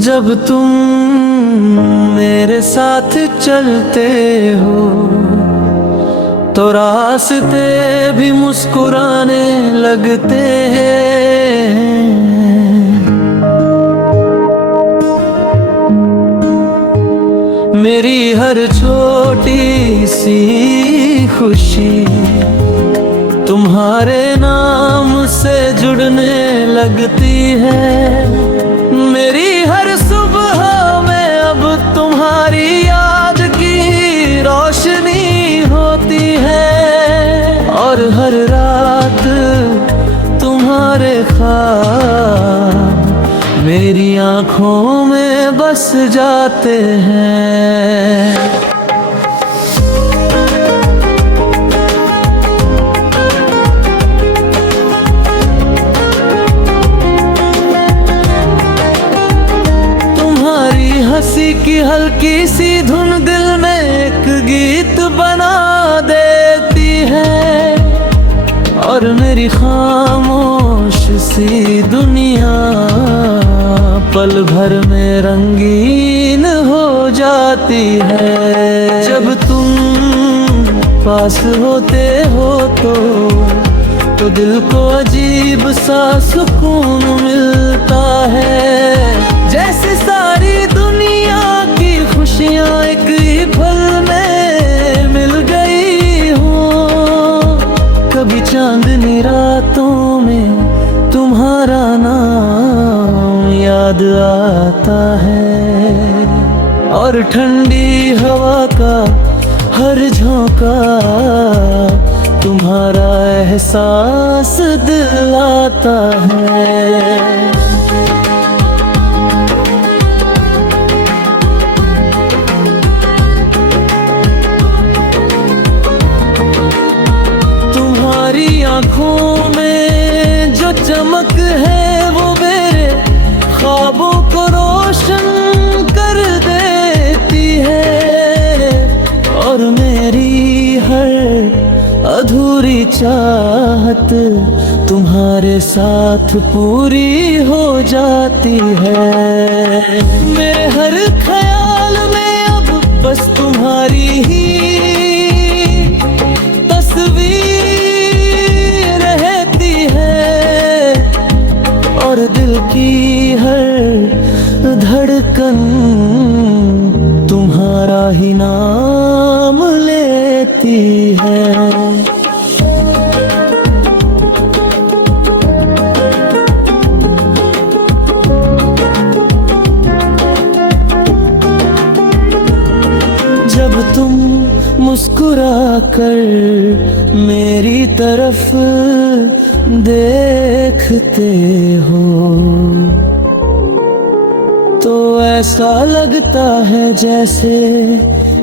जब तुम मेरे साथ चलते हो तो रास्ते भी मुस्कुराने लगते हैं। मेरी हर छोटी सी खुशी तुम्हारे नाम से जुड़ने लगती है। मेरी हर सुबह में अब तुम्हारी याद की रोशनी होती है और हर रात तुम्हारे ख्वाब मेरी आँखों में बस जाते हैं। हंसी की हल्की सी धुन दिल में एक गीत बना देती है और मेरी खामोश सी दुनिया पल भर में रंगीन हो जाती है। जब तुम पास होते हो तो दिल को अजीब सा सुकून मिलता है। जैसे सारी दुनिया की खुशियाँ एक ही पल में मिल गई हो। कभी चांदनी रातों में तुम्हारा नाम याद आता है और ठंडी हवा का हर झोंका तुम्हारा एहसास दिलाता है। आँखों में जो चमक है वो मेरे ख्वाबों को रोशन कर देती है और मेरी हर अधूरी चाहत तुम्हारे साथ पूरी हो जाती है। मेरे हर ख्याल में अब बस तुम्हारी ही और दिल की हर धड़कन तुम्हारा ही नाम लेती है। जब तुम मुस्कुरा कर मेरी तरफ देखते हो तो ऐसा लगता है जैसे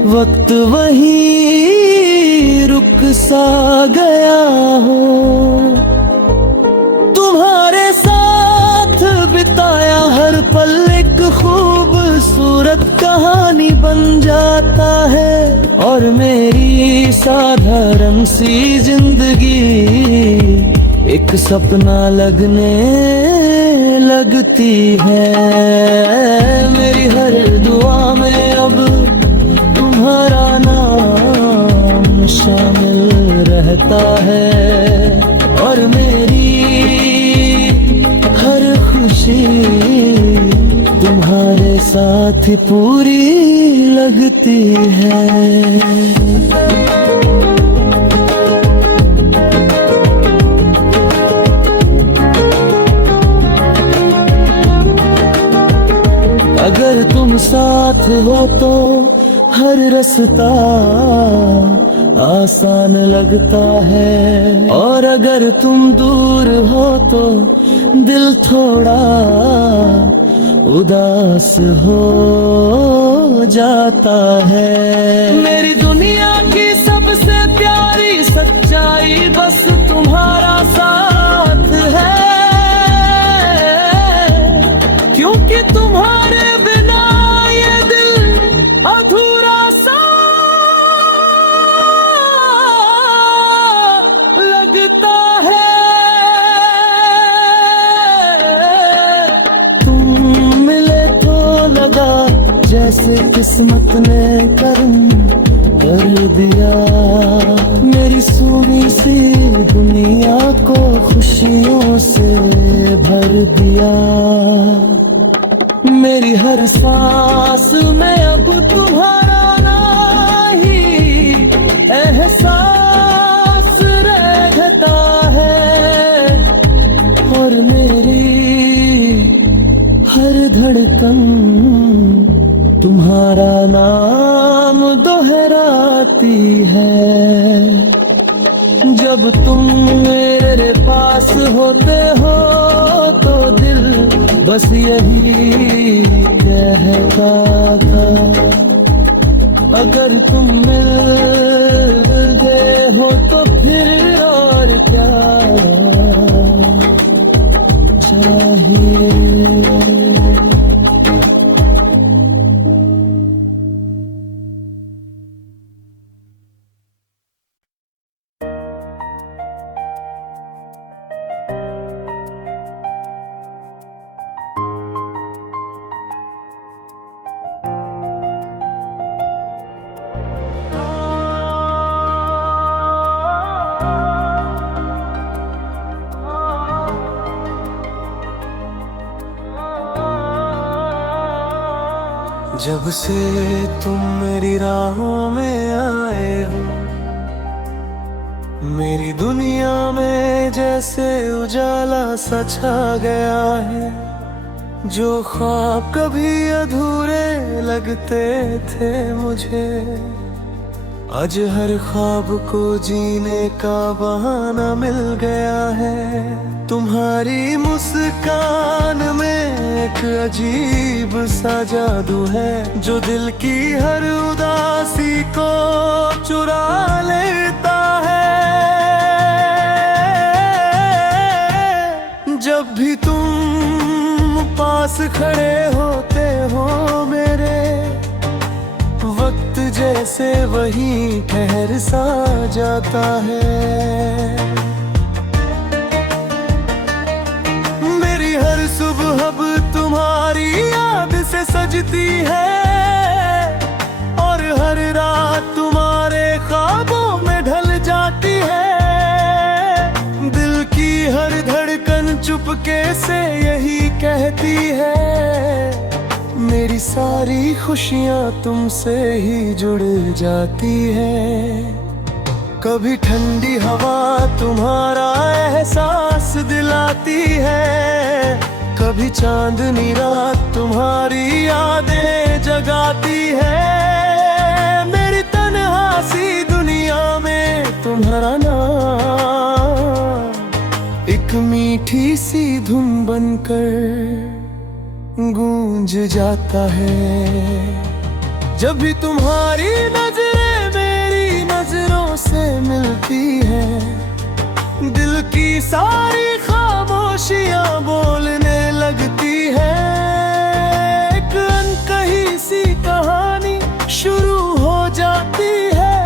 वक्त वहीं रुक सा गया हो। तुम्हारे साथ बिताया हर पल एक खूबसूरत कहानी बन जाता है और मेरी साधारण सी जिंदगी एक सपना लगने लगती है। मेरी हर दुआ में अब तुम्हारा नाम शामिल रहता है और मेरी हर खुशी तुम्हारे साथ पूरी लगती है। अगर तुम साथ हो तो हर रास्ता आसान लगता है और अगर तुम दूर हो तो दिल थोड़ा उदास हो जाता है। मेरी दुनिया की सबसे प्यारी सच्चाई बस तुम्हारा साथ है क्योंकि तुम्हारे बिना ये दिल अधूरा सा लगता है। तुम मिले तो किस्मत ने करम कर दिया। मेरी सूनी सी दुनिया को खुशियों से भर दिया। मेरी हर सांस में अब तुम्हारा ही एहसास रहता है, और मेरी हर धड़कन तुम्हारा नाम दोहराती है। जब तुम मेरे पास होते हो तो दिल बस यही कहता था, अगर तुम मिल गए हो तो फिर और क्या चाहिए। जब से तुम मेरी राहों में आए हो, मेरी दुनिया में जैसे उजाला सा छा गया है। जो ख्वाब कभी अधूरे लगते थे मुझे, आज हर ख्वाब को जीने का बहाना मिल गया है। तुम्हारी मुस्कान में एक अजीब सा जादू है, जो दिल की हर उदासी को चुरा लेता है। जब भी तुम पास खड़े होते हो मेरे, वक्त जैसे वही ठहर सा जाता है। मेरी हर सुबह अब तुम्हारी याद से सजती है, और हर रात तुम्हारे ख्वाबों में ढल जाती है। दिल की हर धड़कन चुपके से यही कहती है, मेरी सारी खुशियाँ तुमसे ही जुड़ जाती है। कभी ठंडी हवा तुम्हारा एहसास दिलाती है, कभी चांदनी रात तुम्हारी यादें जगाती है। मेरी तन्हा सी दुनिया में तुम्हारा नाम एक मीठी सी धुन बनकर गूंज जाता है। जब भी तुम्हारी नजरें मेरी नजरों से मिलती है, दिल की सारी खामोशियां बोलने लगती है। एक अनकही सी कहानी शुरू हो जाती है,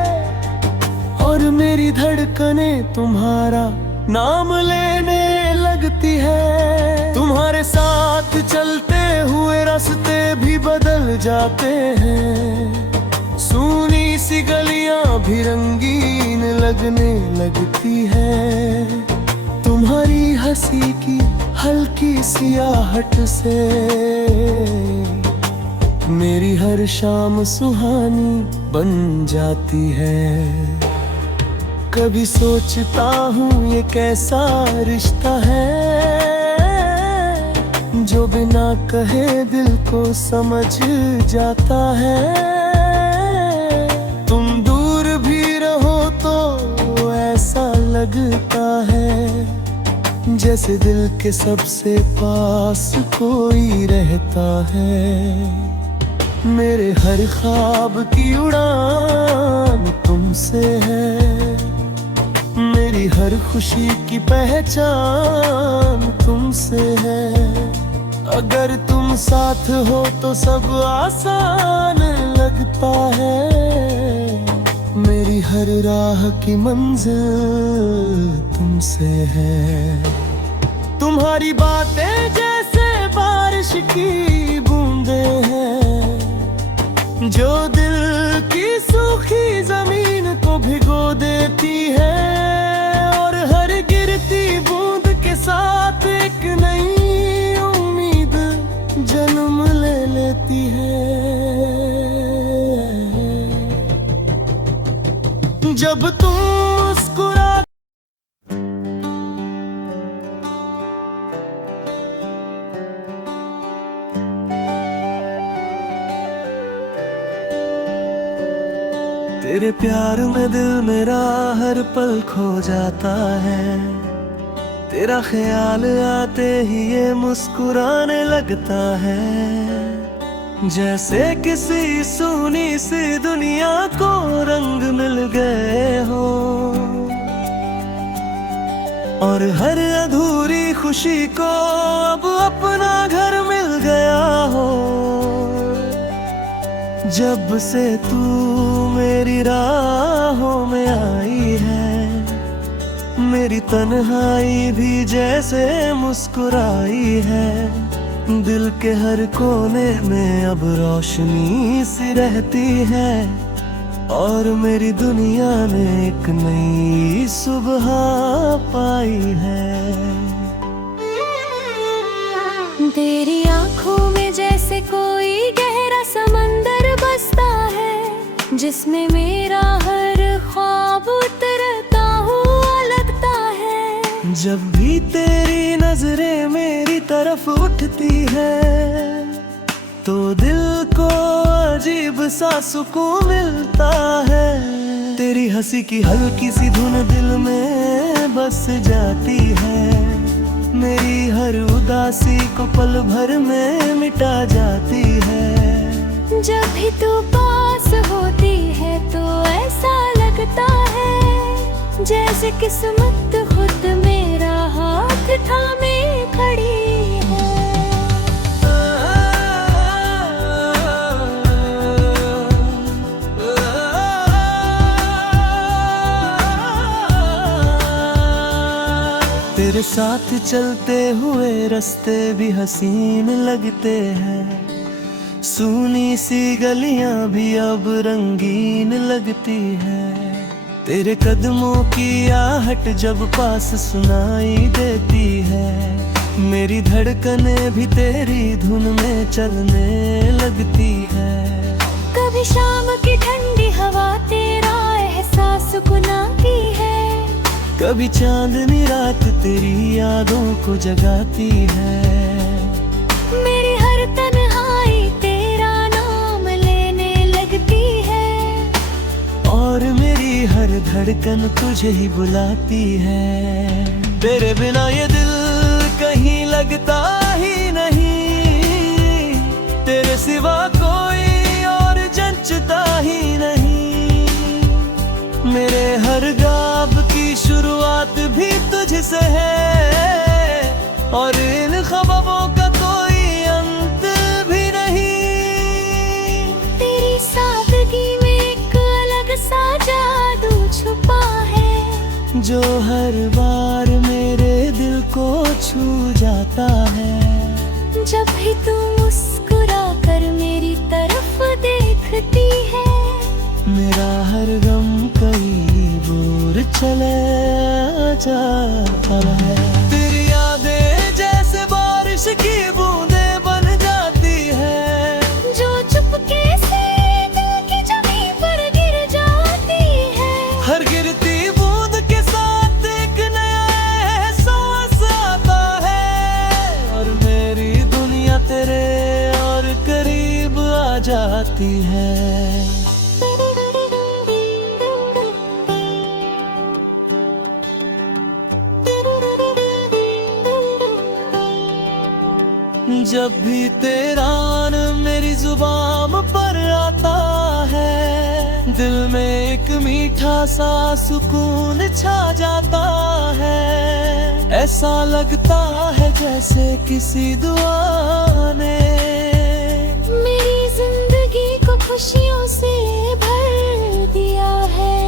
और मेरी धड़कनें तुम्हारा नाम लेने लगती है। तुम्हारे साथ चलते हुए रास्ते भी बदल जाते हैं, सूनी सी गलियां भी रंगीन लगने लगती है। तुम्हारी हंसी की हल्की सी आहट से मेरी हर शाम सुहानी बन जाती है। कभी सोचता हूँ ये कैसा रिश्ता है, जो बिना कहे दिल को समझ जाता है। तुम दूर भी रहो तो ऐसा लगता है, जैसे दिल के सबसे पास कोई रहता है। मेरे हर ख्वाब की उड़ान तुमसे है, मेरी हर खुशी की पहचान तुमसे है। अगर तुम साथ हो तो सब आसान लगता है, मेरी हर राह की मंजिल तुमसे है। तुम्हारी बातें जैसे बारिश की बूंदें हैं, जो दिल की सूखी जमीन को भिगो देती है और हर गिरती बूंद के साथ एक नई उम्मीद जन्म ले लेती है। जब तुम मुस्कुरा तेरे प्यार में दिल मेरा हर पल खो जाता है। तेरा ख्याल आते ही ये मुस्कुराने लगता है। जैसे किसी सूनी सी दुनिया को रंग मिल गए हो और हर अधूरी खुशी को अब अपना घर मिल गया हो। जब से तू मेरी राहों में आई है, मेरी तन्हाई भी जैसे मुस्कुराई है। दिल के हर कोने में अब रोशनी सी रहती है और मेरी दुनिया ने एक नई सुबह पाई है। तेरी आंखों में जैसे कोई गहरा समंदर बसता है, जिसमें मेरा हर ख्वाब उतरता हुआ लगता है। जब भी तेरी नजरें मेरी तरफ उठती है तो दिल को अजीब सा सुकून मिलता है। तेरी हंसी की हल्की सी धुन दिल में बस जाती है। मेरी हर उदासी को पल भर में मिटा जाती है। जब भी तू पास होती है तो ऐसा लगता है जैसे किस्मत खुद मेरा हाथ थामे खड़ी है। तेरे साथ चलते हुए रास्ते भी हसीन लगते हैं। सूनी सी गलियां भी अब रंगीन लगती है। तेरे कदमों की आहट जब पास सुनाई देती है, मेरी धड़कनें भी तेरी धुन में चलने लगती है। कभी शाम की ठंडी हवा तेरा एहसास गुनाती है, कभी चांदनी रात तेरी यादों को जगाती है। मेरी हर तन्हाई तेरा नाम लेने लगती है और मेरी हर धड़कन तुझे ही बुलाती है। तेरे बिना ये दिल कहीं लगता ही नहीं, तेरे सिवा कोई और जंचता ही नहीं। मेरे हर गाब की शुरुआत भी तुझसे है और इन ख्वाबों का कोई अंत भी नहीं। तेरी सादगी में एक अलग सा जादू छुपा है, जो हर बार मेरे दिल को छू जाता है। जब भी तू मुस्कुरा कर मेरी तरफ देखती है, मेरा हर गम कई दूर चले जाता है। तेरी यादें जैसे बारिश की बूंदें बन जाती है, जो चुपके से दिल की जमीन पर गिर जाती है। हर गिरती बूंद के साथ एक नया एहसास आता है और मेरी दुनिया तेरे और करीब आ जाती है। जब भी तेरा नाम मेरी जुबान पर आता है, दिल में एक मीठा सा सुकून छा जाता है। ऐसा लगता है जैसे किसी दुआ ने मेरी जिंदगी को खुशियों से भर दिया है।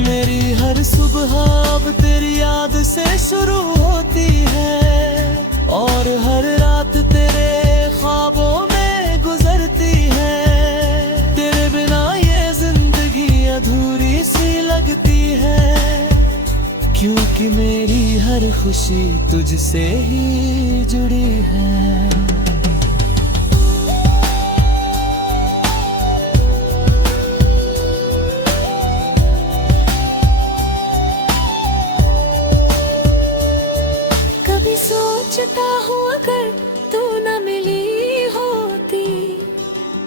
मेरी हर सुबह अब तेरी याद से शुरू होती है और हर रात तेरे ख्वाबों में गुजरती है। अधूरी सी लगती है, क्योंकि मेरी हर खुशी तुझसे ही जुड़ी है। कभी सोचता हूँ अगर तू न मिली होती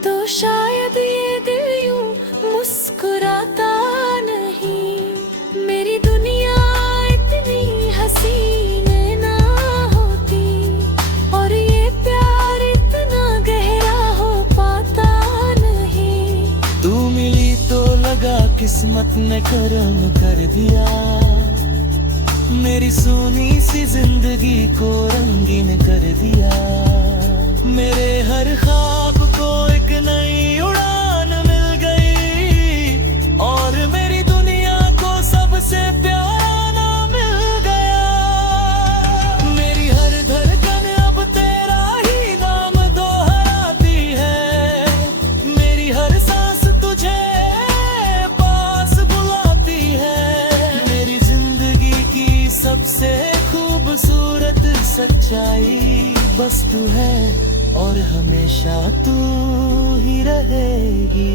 तो शायद ये दिल यूं मुस्कुराता नहीं। मेरी दुनिया इतनी हसीन ना होती और ये प्यार इतना गहरा हो पाता नहीं। तू मिली तो लगा किस्मत ने करम कर दिया, मेरी सूनी सी जिंदगी को रंगीन कर दिया। मेरे हर ख्वाब को एक नई उड़ान मिल गई और मेरी दुनिया को सबसे प्यारा नाम मिल गया। मेरी हर धड़कन अब तेरा ही नाम दोहराती है, मेरी हर सांस तुझे पास बुलाती है। मेरी जिंदगी की सबसे खूबसूरत सच्चाई बस तू है और हमेशा तू ही रहेगी।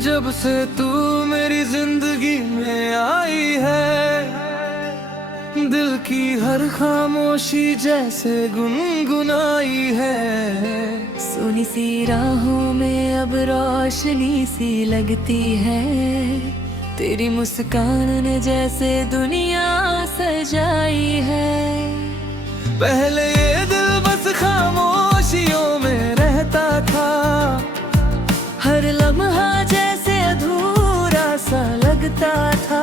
जब से तू मेरी जिंदगी में आई है, दिल की हर खामोशी जैसे गुनगुनाई है। सुनी सी राहों में अब रोशनी सी लगती है, तेरी मुस्कान ने जैसे दुनिया सजाई है। पहले ये दिल बस खामोशियों में रहता था, हर लम्हा जैसे अधूरा सा लगता था।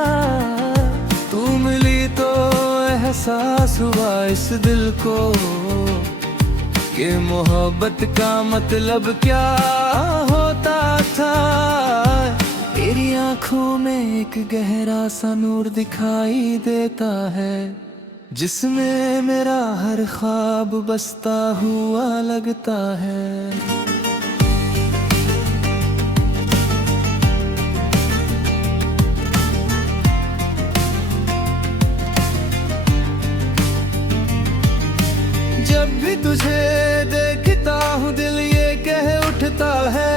तू मिली तो एहसास हुआ इस दिल को कि मोहब्बत का मतलब क्या होता था। तेरी आंखों में एक गहरा सा नूर दिखाई देता है, जिसमें मेरा हर ख्वाब बसता हुआ लगता है। जब भी तुझे देखता हूँ दिल ये कह उठता है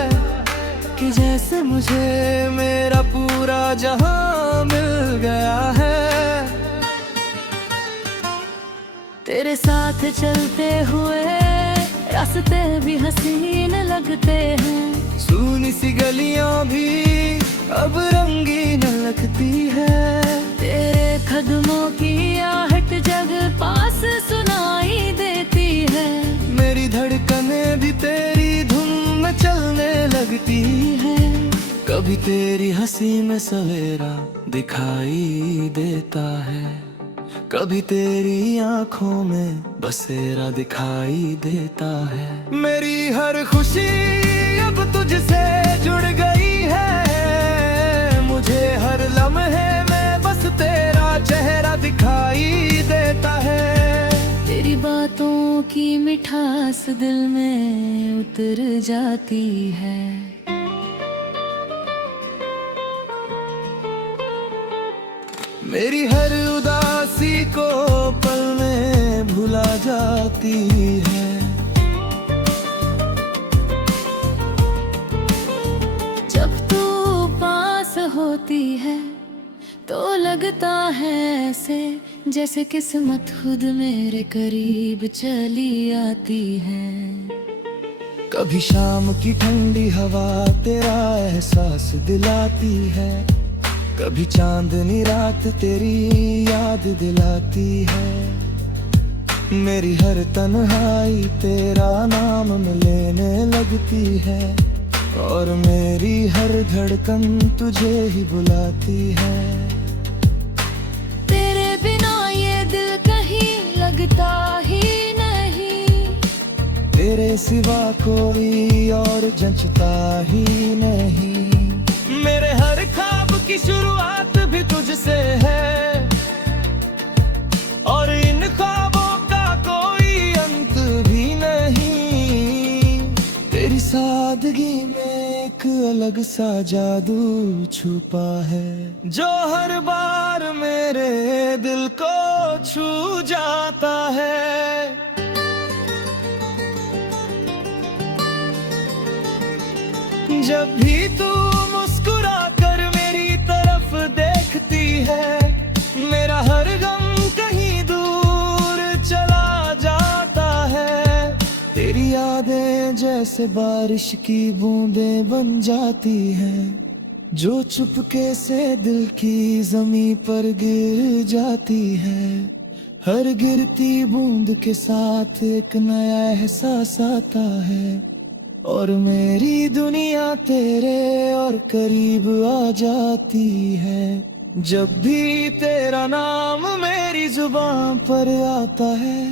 कि जैसे मुझे मेरा पूरा जहां मिल गया है। तेरे साथ चलते हुए रास्ते भी हसीन लगते हैं, सूनी सी गलियां भी अब रंगीन लगती है। तेरे कदमों की आहट जग पास सुनाई देती है। मेरी धड़कनें भी तेरी धुन में चलने लगती है। कभी तेरी हंसी में सवेरा दिखाई देता है, कभी तेरी आंखों में बसेरा दिखाई देता है। मेरी हर खुशी अब तुझसे जुड़ गई है, मुझे हर लम्हे में बस तेरा चेहरा दिखाई देता है। तेरी बातों की मिठास दिल में उतर जाती है। मेरी हर उदासी को पल में भुला जाती है। जब तू पास होती है तो लगता है ऐसे जैसे किस्मत खुद मेरे करीब चली आती है। कभी शाम की ठंडी हवा तेरा एहसास दिलाती है, कभी चांदनी रात तेरी याद दिलाती है। मेरी हर तन्हाई तेरा नाम लेने लगती है, और मेरी हर धड़कन तुझे ही बुलाती है। तेरे बिना ये दिल कहीं लगता ही नहीं, तेरे सिवा कोई और जंचता ही नहीं। मेरे हर ख्वाब की शुरुआत भी तुझसे है, और इन ख्वाबों का कोई अंत भी नहीं। तेरी सादगी में एक अलग सा जादू छुपा है, जो हर बार मेरे दिल को छू जाता है। जब भी तू मुस्कुरा कर मेरी तरफ देखती है, मेरा हर गम कहीं दूर चला जाता है। तेरी यादें जैसे बारिश की बूंदें बन जाती हैं, जो चुपके से दिल की जमीन पर गिर जाती है। हर गिरती बूंद के साथ एक नया एहसास आता है, और मेरी दुनिया तेरे और करीब आ जाती है। जब भी तेरा नाम मेरी जुबान पर आता है,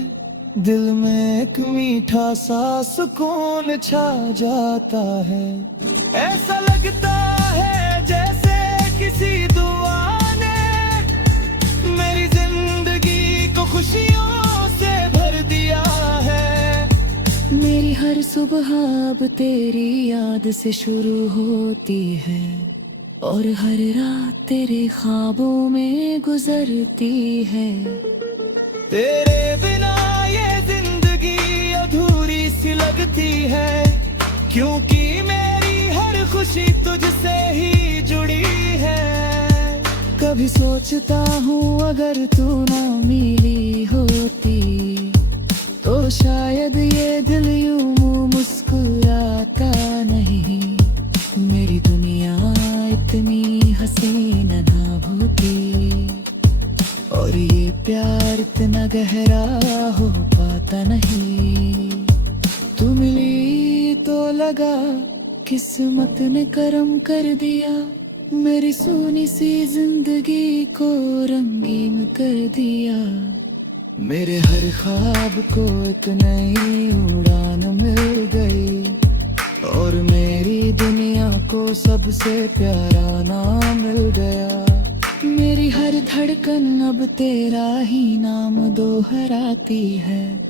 दिल में एक मीठा सा सुकून छा जाता है। ऐसा लगता है जैसे किसी दुआ ने मेरी जिंदगी को खुशियों से भर दिया है। मेरी हर सुबह अब तेरी याद से शुरू होती है, और हर रात तेरे ख्वाबों में गुजरती है। तेरे बिना ये जिंदगी अधूरी सी लगती है, क्योंकि मेरी हर खुशी तुझसे ही जुड़ी है। कभी सोचता हूँ अगर तू ना मिली होती, तो शायद ये दिल यूं मुस्कुराता नहीं। मेरी दुनिया इतनी हसीन ना होती, और ये प्यार इतना गहरा हो पाता नहीं। तू मिली तो लगा किस्मत ने करम कर दिया, मेरी सोनी सी जिंदगी को रंगीन कर दिया। मेरे हर ख्वाब को एक नई उड़ान मिल गई, और मेरी दुनिया को सबसे प्यारा नाम मिल गया। मेरी हर धड़कन अब तेरा ही नाम दोहराती है,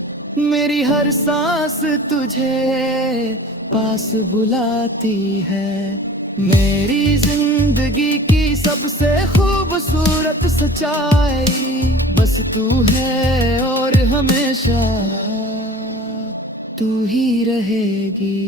मेरी हर सांस तुझे पास बुलाती है। मेरी जिंदगी की सबसे खूबसूरत सच्चाई बस तू है, और हमेशा तू ही रहेगी।